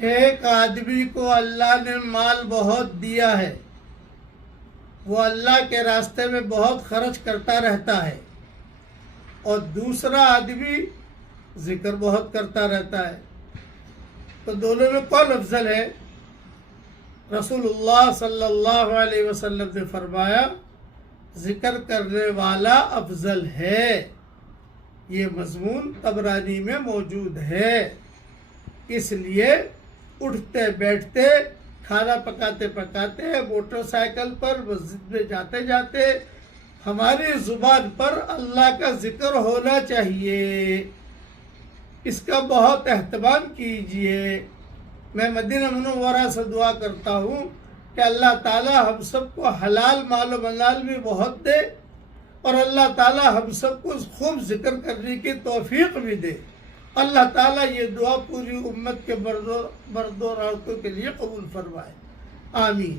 ایک آدمی کو اللہ نے مال بہت دیا ہے، وہ اللہ کے راستے میں بہت خرچ کرتا رہتا ہے، اور دوسرا آدمی ذکر بہت کرتا رہتا ہے، تو دونوں میں کون افضل ہے؟ رسول اللہ صلی اللہ علیہ وسلم نے فرمایا ذکر کرنے والا افضل ہے۔ یہ مضمون طبرانی میں موجود ہے۔ اس لیے اٹھتے بیٹھتے، کھانا پکاتے پکاتے، موٹر سائیکل پر، مسجد میں جاتے جاتے ہماری زبان پر اللہ کا ذکر ہونا چاہیے۔ اس کا بہت اہتمام کیجئے۔ میں مدینہ منورہ سے دعا کرتا ہوں کہ اللہ تعالی ہم سب کو حلال مال و منال بھی بہت دے، اور اللہ تعالی ہم سب کو خوب ذکر کرنے کی توفیق بھی دے۔ اللہ تعالیٰ یہ دعا پوری امت کے مردوں اور عورتوں کے لیے قبول فرمائے، آمین۔